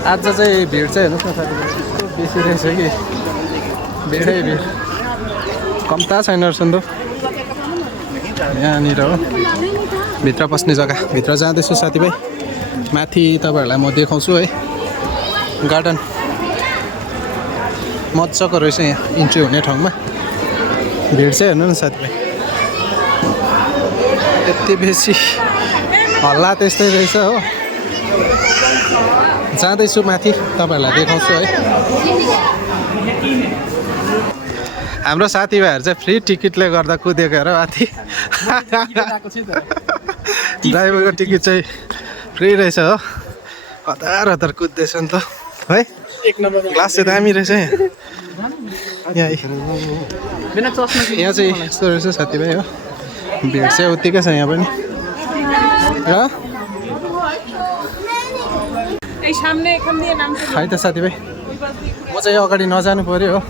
आज चाहिँ भिड चाहिँ हेर्नुहोस् न साथीभाइ कस्तो बेसी रहेछ कि भिडै भिड कम्ता छैन रहेछ नि त यहाँनिर हो भित्र पस्ने जग्गा भित्र जाँदैछु साथीभाइ माथि तपाईँहरूलाई म देखाउँछु है गार्डन मजाको रहेछ यहाँ इन्ट्री हुने ठाउँमा भिड चाहिँ हेर्नु न साथीभाइ यति बेसी हल्ला त्यस्तै रहेछ हो जाँदैछु माथि तपाईँहरूलाई देखाउँछु है हाम्रो साथीभाइहरू चाहिँ फ्री टिकटले गर्दा कुदेको हेर माथि ड्राइभरको टिकट चाहिँ फ्री रहेछ हो हतार हतार कुद्दैछ नि त है ग्लास चाहिँ दामी रहेछ यहाँ चाहिँ यस्तो रहेछ साथीभाइ हो भिड चाहिँ उत्तिकै छ यहाँ पनि खै त साथीभाइ म चाहिँ अगाडि नजानु पऱ्यो हो